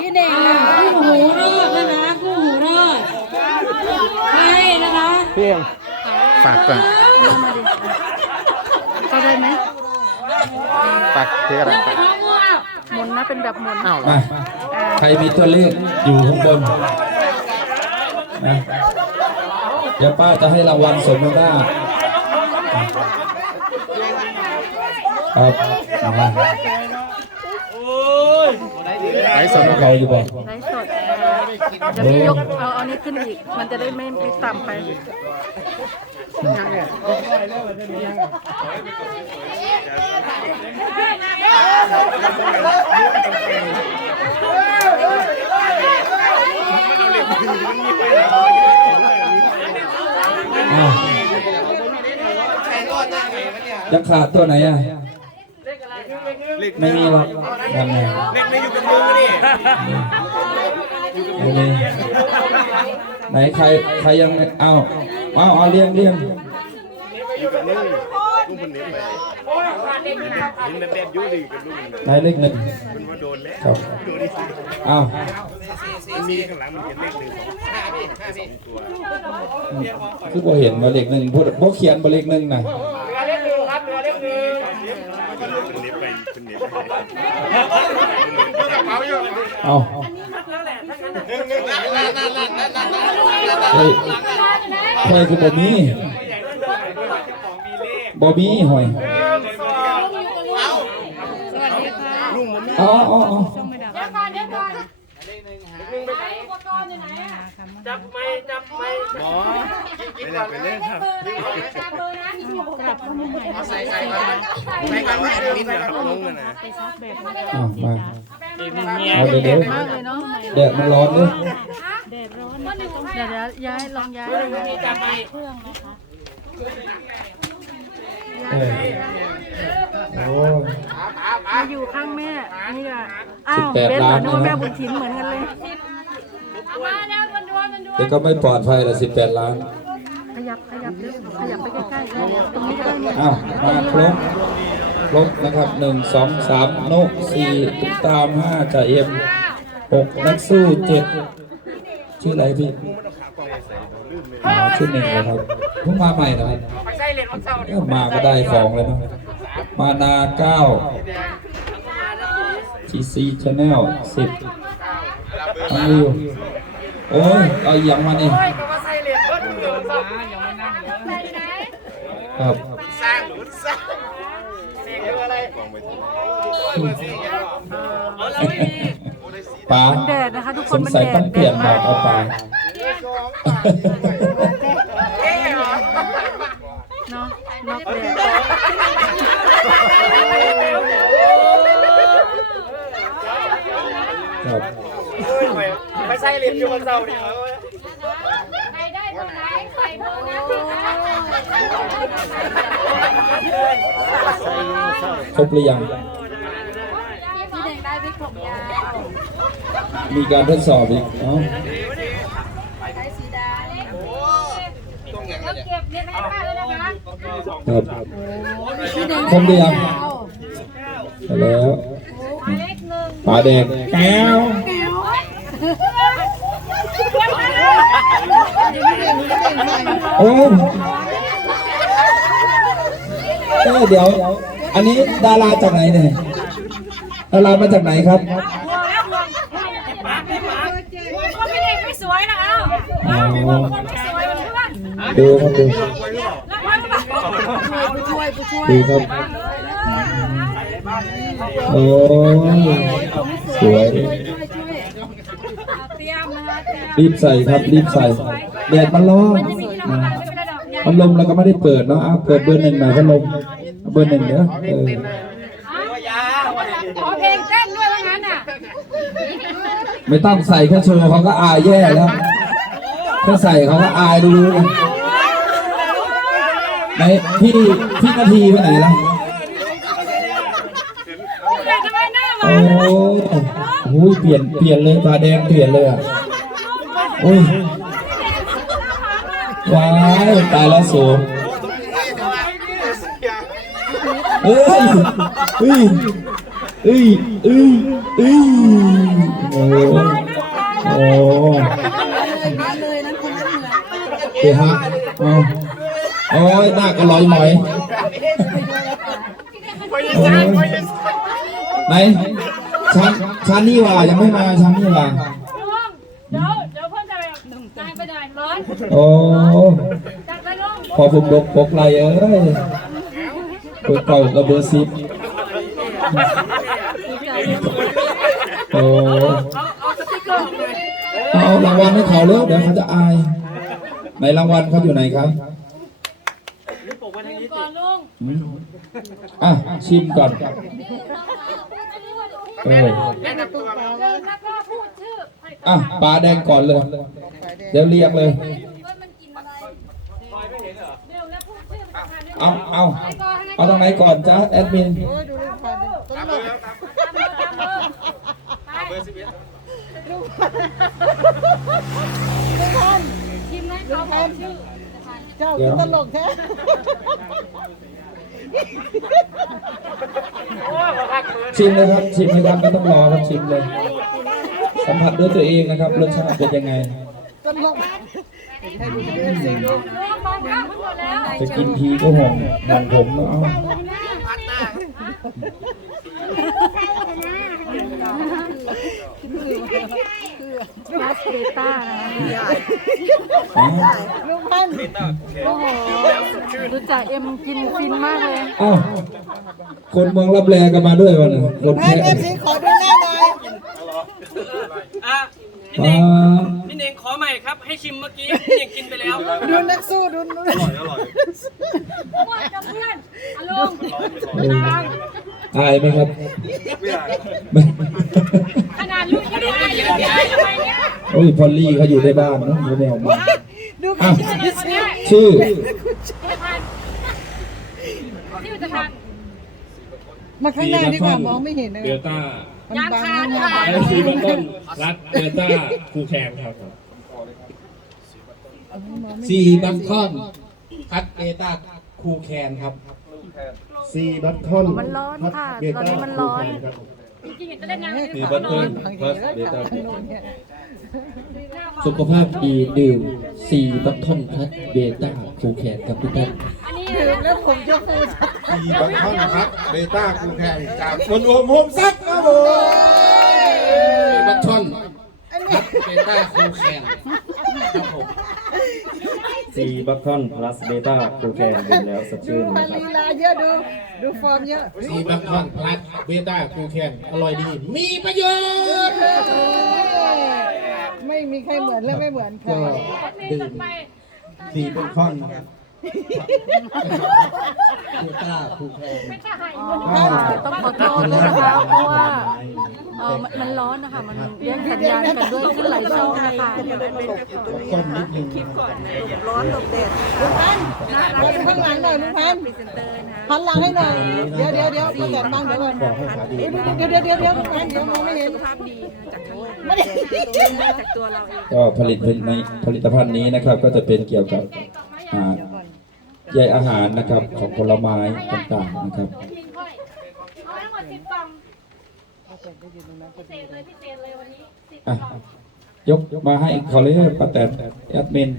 พี่เน่งนะคู่หูรอดนะคะคู่หูรอดใช่นะคะพี่เองฝากก่อนก็ได้ไหมฝากเพื่อนอะไรฝากหมุนนะเป็นแบบหมุนอ้าวมาใครมีตัวเลขอยู่ข้างบนนะเดี๋ยวป้าจะให้รางวัลสมนาได้ ครับมาไอ้สนเราอยู่บ่ ไลฟ์สดเดี๋ยวพี่ยกเอาเอานี้ขึ้นอีก มันจะได้ไม่ไม่ต่ำไปอ้าวยังขาดตัวไหนอะ ไม่มีหรอกทำไงเล็กในอยู่กับมึงนี่ไม่มีไหนใครใครยังไม่เอาเอาเอาเรียงเรียงยินแบบแบบยุ่ดีกับลูกไหนเลขหนึ่งมันว่าโดนแล้วครับโดนดิเอามันมีข้างหลังมันเห็นเลขหนึ่งสองห้าพี่ห้าพี่สองตัวคือบ่เห็นว่าเลขหนึ่งพวกพวกเขียนบ่เลขหนึ่งนะ เป็นเน็ตไปเป็นเน็ตไปเอาเฮ้ยใครคือบ่มีบ่มีหอยสวัสดีค่ะอ๋ออ๋ออ๋อห มอไม่ได้ไปเล่นครับใส่ใส่มาใส่กันแม่นิดหน่อยครับลงนะอะมาเอาเดี๋ยวเดี๋ยวมากเลยเนาะแดดมันร้อนด้วยเดี๋ยวเดี๋ยวย้ายลองย้ายเลยนะเออโอ้มาอยู่ข้างแม่นี่อะอ้าว18เป็นเหมือนล้านโน้นนะแม่บุญถิ่นเหมือนกันเลย แต่ก็ไม่ปลอดภัยละสิบแปดล้านขยับขยับขยับไปใกล้ๆตรงนี้ก็ได้เนี่ยอ้าวมาครบครบนะครับหนึ่งสองสามนกสี่ตุ๊กตามห้าจ่าเอ็มหกนักสู้เจ็ดชื่ออะไรพี่อ๋อชื่อหนึ่งนะครับเพิ่งมาใหม่นะครับเอ้ามาก็ได้ของเลยเนาะมานาเก้า GC Channel สิบอังริว โอ้ยเอาอหย่างมานี่ครับสร้างหรือสร้างเสียงอะไรกองไปทุกป๋าแดดนะคะทุกคสนงมันสัยแดต้อดงเปลี่ยนแบบเอาป๋าเนาะนอกแดด ครับ ไม่ใช่เรียนอยู่วันเสาร์ดิครบหรือยังมีการทดสอบอีกเนาะครับครบหรือยังไปแล้วปลาแดงแก้ว โอ้ยเอ้ยเดี๋ยว อันนี้ดาราจากไหนเนี่ยดารามาจากไหนครับ ก็ไม่ได้ไม่สวยนะเอ้าอ๋อไม่สวยเหมือนเพื่อนดูครับดูแล้วมันแบบผู้ช่วยผู้ช่วยดูครับโอ้ยสวยเตรียมนะคะเตรียมรีบใส่ครับรีบใส่แดดมันร้อน ไม่เป็นไรดอกใหญ่มันลมแล้วก็ไม่ได้เปิดเนาะอะเปิดเบอร์หนึ่งหน่อยพัดลมเบอร์หนึ่งเด้อเออขอเพลงเต้นด้วยว่างั้นอะไม่ต้องใส่แค่โชว์เขาก็อายแย่แล้วแค่ใส่เขาก็อายรู้ๆเลยไหนพี่พี่นาทีไปไหนล่ะอยากจะไปหน้าหวาโอ้นโหเปลี่ยนเปลี่ยนเลยตาแดงเปลี่ยนเลยอะโอ้ย ว้ายตายแล้วสูงเอ้ยเอ้ยเอ้ยเอ้ยเอ้ยโอ้โหโอ้เดี๋ยวฮะโอ้ยหน้าก็ลอยหมอยโอ้ยไหนชั้นชั้นนี่ว่ายังไม่มาชั้นนี่ว่า เดี๋ยวเดี๋ยวเพิ่นจะไปนายไปไหนร้อน โอ้จัดไปลงพอผมลกปกไหลเอ้ยเปิดเก่ากับเบอร์สิบโอ้เอารางวัลให้เขาเลยเดี๋ยวเขาจะอายในรางวัลเขาอยู่ไหนครับก่อนลุงอืมอะชิมก่อนเออ อให้อะปลาแดงก่อนเลย เดี๋ยวเรียกเลยเร็วแล้วพูดชื่อประธานด้วยเอาเอาเอาตรงไหนก่อนจ้าแอดมินตามเบอร์ตามเบอร์ไปทีมนั้นเขาบอกชื่อเจ้าเดี๋ยวตลกแท้ชิมเลยครับ ชิมเลยครับไม่ต้องรอครับชิมเลย สัมผัสด้วยตัวเองนะครับรสชาติเป็นยังไงตลกลุงมองข้ามหมดแล้วจะกินทีก็ห่วงห่วงผมนะเอาลาสเบต้านะอ๋อลุงพันธุ์โอ้โหดูจ่าเอ็มกินฟินมากเลยเอ้าคนเมืองรับแลกันมาด้วยวันนึงคนพันแค่เอฟซีขอดูหน้าหน่อย อะพี่อ่เน่งาพี่เน่งขอใหม่ครับ ให้ชิมเมื่อกี้พี่เน่งกินไปแล้วดูนักสู้ดูดูหมดกับเพื่อนอะลุงเอออายไหมครับไม่ขนาดลุงก็ได้ยืนได้ทำไมเนี่ยโอ้ยพอลลี่เขาอยู่ในบ้านนะเขาไม่ออกมาดูอะกันสิชื่อที่จะทานมาข้างหน้าดีกว่ามองไม่เห็นเลยเดลต้ามัน ยางบังคานนะค่ะไอซีเบต้นรัดเดลต้าคูแคนครับซีบัคคอนคัดเบต้าคูแคนครับซีบัตทอนมันร้อนค่ะตอนนี้มันร้อน จริงๆจะเล่นงานซีบัตเติ้ลบางทีพัสก็เบต้าทางโน้นเนี่ยสุขภาพดีดื่มซีบัคคอนคัดเบต้าคูแคนครับทุกท่านอันนี้ ดื่มแล้วผมจะพูดซีบัตทอนครับเบต้าคูแคนจากคนโอมโฮมซักครับผมซีบัคคอนคัดเบต้าคูแคนครับผมซีบัคคอนพลัสเบต้าคูแคนดื่มแล้วสดดูชื่นมานะครับลีลาเยอะดู ดูฟอร์มเยอะซีบัคคอนคัดเบต้าคูแคนอร่อยดี มีประโยชน์ไม่มีใครเหมือนและไม่เหมือนใครดื่มไปซีบัคคอนเบต้าคูแค นไม่ใช่หายอ๋อต้องขอโทษด้วยนะคะ เพราะว่าเออมันมันร้อนนะคะ มันแย่งสัญญาณกันด้วยขึ้นหลายช่องนะคะต้มนิดนึงลุงพันธุ์มาดูข้างหลังหน่อยลุงพันธุ์หันหลังให้หน่อย เดี๋ยวเดี๋ยวเดี๋ยวมาแต่งบ้างเดี๋ยวก่อนเดี๋ยวเดี๋ยวเดี๋ยวเดี๋ยวลุงพันธ์เดี๋ยวมองไม่เห็นไม่ได้ก็ผลิตภัณฑ์ในผลิตภัณฑ์นี้นะครับ ก็จะเป็นเกี่ยวกับอ่า ใยอาหารนะครับของผลไม้ต่างๆนะครับมินค่อยเอาทั้งหมดสิบกล่องพิเศษเลยพิเศษเลยวันนี้สิบกอะล่องยกมาให้เขาเลยป้าแตนแอดมิน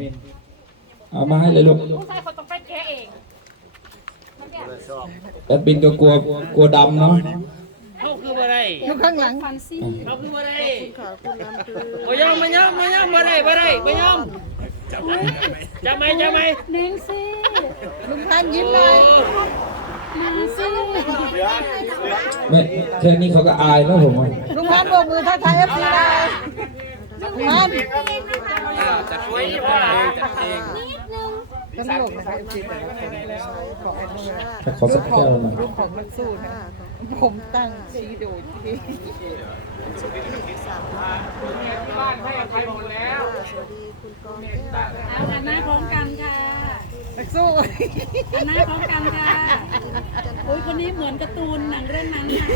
เอามาให้เลยลูกผู้ชายคนต้องไปแกะเองแอดมินก็กลัวกลัวดำเนาะเขาคืออะไรอยู่ข้างหลังเขาคืออะไรโอ้ยอมมายอมมายอมมาได้มาได้มายอมจะไหมจะไหมหนึ่งสิ ลุงพันธุ์ยิ้มเลยหนึ่งสิไม่แค่นี้เขาก็อายแล้วผมว่าลุงพันธุ์โบกมือทักทายเอฟซีได้ลุงพันธุ์จะช่วยพ่อหลานจะเองตลกนะคะเอฟซีแต่ละคนขอแอดมินถ้าขอสักแก้วหน่อยรูปของนักสู้นะผมตั้งชี้ดูที่หันหน้าพร้อมกันค่ะ นักสู้หันหน้าพร้อมกันค่ะอุ้ยคนนี้เหมือนการ์ตูนหนังเรื่องนั้นค่ะ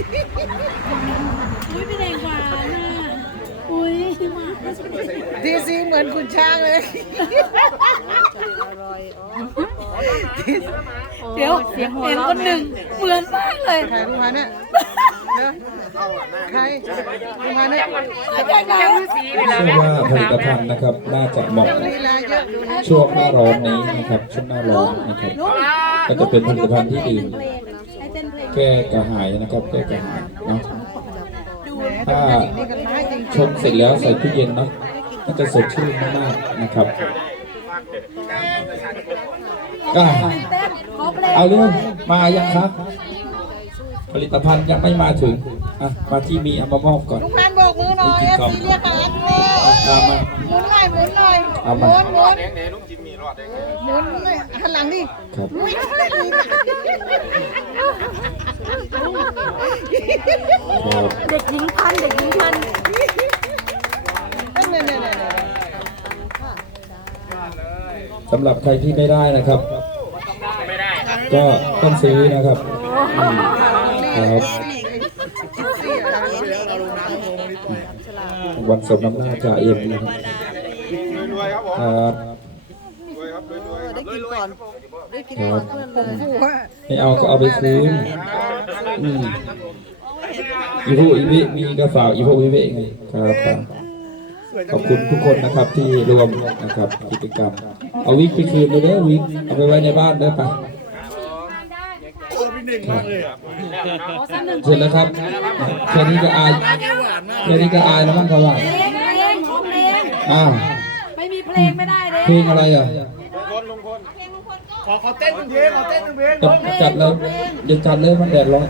อุ้ยพี่แดงหวานอะอุ้ยหวานทีซีเหมือนคุณช้างเลยอ เดี๋ยวเสียงหัวเห็นเราะคนหนึ่งเหมือนมากเลยใครลุงพันเนี่ยเด้อใครลุงพันเนี่ยมาจากไหนเชื่อว่าผลิตภัณฑ์นะครับ น่าจะเหมาะลีลาเยอะดูนะช่วงหน้าร้อนนี้นะครับ ช่วงหน้าร้อนนะครับ ก็จะเป็นผลิตภัณฑ์ที่ดื่มให้เต้นเพลงแก้กระหายนะครับ แก้กระหายเนาะถ้านี่กันร้ายจริงชงเสร็จแล้วใส่ตู้เย็นเนาะก็จะสดชื่นมากๆนะครับก็เต้นข อเพลงเอาเรื่องมายังครับ ผลิตภัณฑ์ยังไม่มาถึงอะมาที่มีเอามามอบก่อนลุงพันโบกมือหน่อยเอฟซีเรียกหาเลยอะตามมาหมุนหน่อยหมุนหน่อยเอาหมามุนหมุนหมุนเลยหันหลังดิครับอุ๊ยครับเด็กหญิงพันธุ์เด็กหญิงพันธุ์เนี่ยเนี่ยเนี่ยเนี่ยสำหรับใครที่ไม่ได้นะครับไม่ได้ ก็ต้องซื้อนะครับครับวันสมน้ำหน้าจ่าเอ็มนะครับรวยครับผมครับรวยครับรวยๆได้กินก่อนได้กินครับเพื่อนเลยผมว่าไม่เอาก็เอาไปคืนอืมอีพวกอีวิมีกระฝากอีพวกอีวิไงครับครับขอบคุณทุกคนนะครับที่รวมนะครับกิจกรรม เอาวิกไปคืนเลยเด้อวิกเอาไปไว้ในบ้านได้ปะเสร็จแล้วครับแค่นี้ก็อายแค่นี้ก็อายแล้วมั้งครับว่าเพลงเพลงขอเพลงอ้าวไม่มีเพลงไม่ได้เลยเพลงอะไรอะขอขอเต้นหนึ่งเพลงขอเต้นหนึ่งเพลงจัดจัดเลยเดี๋ยวจัดเลยมันแดดร้อน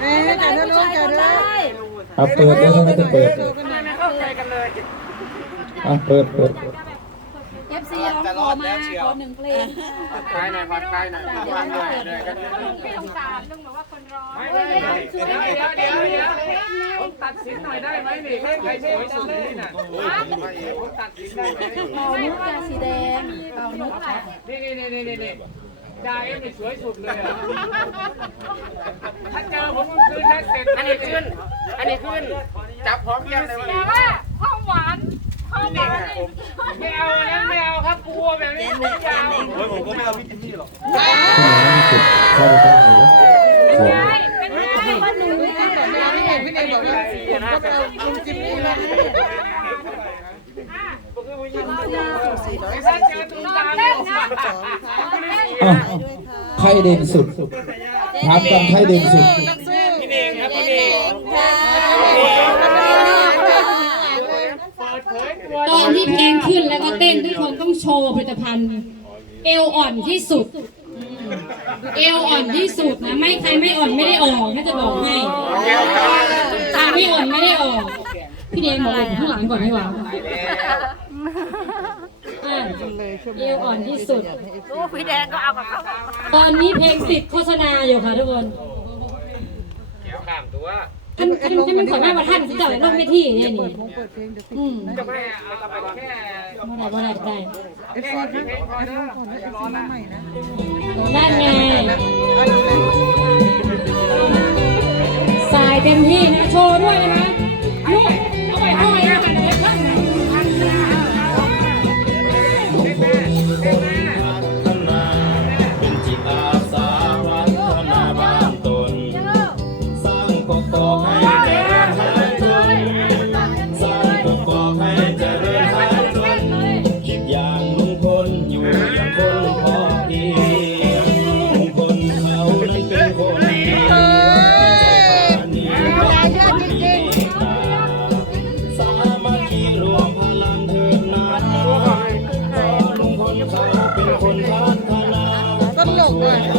แม่จ่ายเท่านู้นจ่ายเท่าได้อะเปิดแล้วถ้าไม่จะเปิดไม่เข้าใจกันเลยอะเปิดเปิด เอฟซีร้องขอมาขอหนึ่งเพลงคลายหน่อยผ่อนคลายหน่อยจากเดี๋ยวเราเปิดเดี๋ยวเดี๋ยวเดี๋ยวเดี๋ยวผมตัดสินหน่อยได้ไหมนี่ใครสวยสุดนี่น่ะผมตัดสินได้ไหมเป่านุกจาสีแดงเป่านุกค่ะนี่นี่นี่นี่นี่จ่าเอ็มสวยสุดเลยถ้าเจอผมคืนนะเสร็จอันนี้ขึ้น อันนี้ขึ้น จับพร้อมกันเลยวันนี้ข้าวหวาข้าวหวาน ไม่เอานะไม่เอาครับกลัวแบบนี้ผมยาวโอ้ยผมก็ไม่เอาพี่จิมมี่หรอกเข้าไปบ้านเลยครับเป็นไงว่าหนูพี่เด็กพี่เด็กบอกว่าผมก็ไปเอาลุงจิมมี่มาถ้าเจอตุ้มตามเนี่ยอะใครเด่นสุดถามกันใครเด่นสุด พี่เองครับพี่เองเปิดเผย ตัวตอนที่เพลงขึ้นแล้วก็เต้นทุกคนต้องโชว์ผลิตภัณฑ์ เอวอ่อนที่สุด เอวอ่อนที่สุดนะไม่ใครไม่อ่อนไม่ได้ออกน่าจะบอกให้ใครไม่อ่อนไม่ได้ออก พี่เดนบอกอยู่ข้างหลังก่อนให้วางอะเอวอ่อนที่สุดโอ้พี่แดงก็เอากับเขาตอนนี้เพลงติดโฆษณาอยู่ค่ะทุกคนเขียวข้ามตัว ท่านท่านท่านขอแม่ว่าท่านจะลงไปที่เนี่ยนี่ผมเปิดเพลงเดี๋ยวอืมจะไม่เอาไปแค่บ่ได้บ่ได้ได้เอฟซีครับแอดลงก่อนนะเอฟซีมาใหม่นะนั่นไงเอาดูเลยสายเต็มที่นะ โชว์ด้วยนะคะนู่น ตลกอะ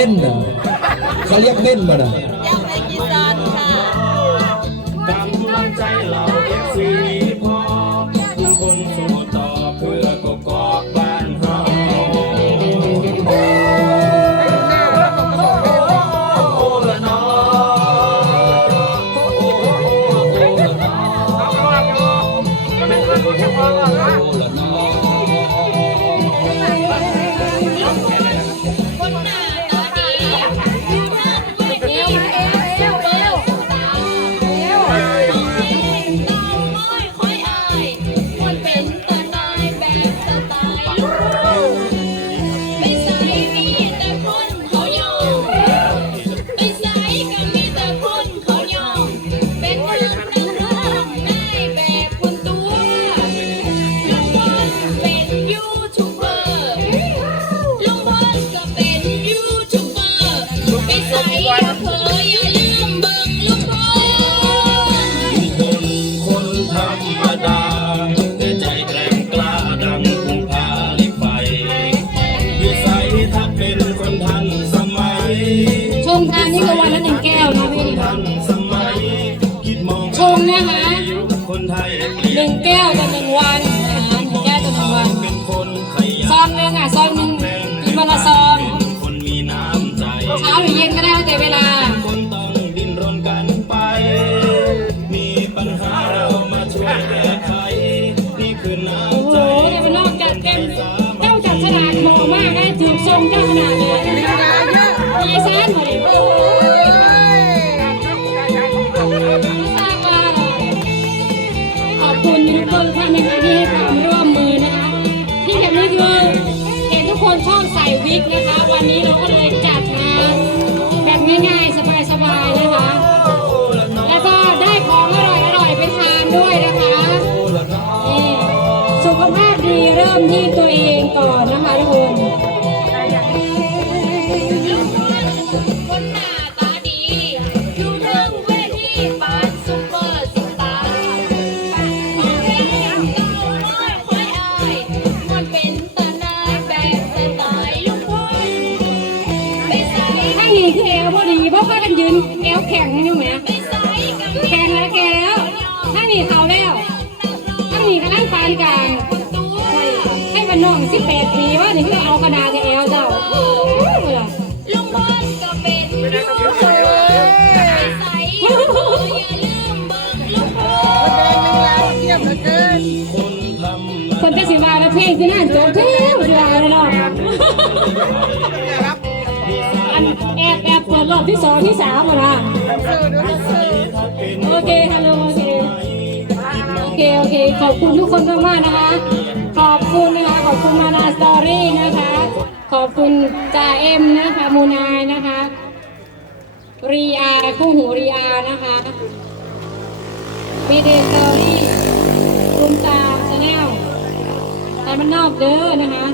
เต้นเหรอเขาเรียกเต้นมาน่ะ แข็งอยู่ไหมไปใส่กันแข็งแล้วแกแล้วข้างนี้เขาแล้วข้างนี้กำลังปานกลางให้มันน้องสิบแปดปีว่านี่คือเอากระดาษกับเอวเจ้าลุงพลก็เป็นยูทูบเบอร์ไปใส่อย่าลืมเบิ่งลุงพลเยี่ยมเหลือเกินคนจะสิว่าแล้วเพลงคือน่าจบเท่สิว่าเลยเนาะ รอบที่สองที่สามนะโอเคฮัลโหลโอเคโอเคโอเค ขอบคุณทุกคนมากๆนะคะ ขอบคุณนะคะขอบคุณมานาสตอรี่นะคะ ขอบคุณจ่าเอ็มนะคะมูนายนะคะรีอาคู่หูรีอานะคะมีเดสตอรี่คุณตาชาแนลแต่มันนอกเด้อนะคะ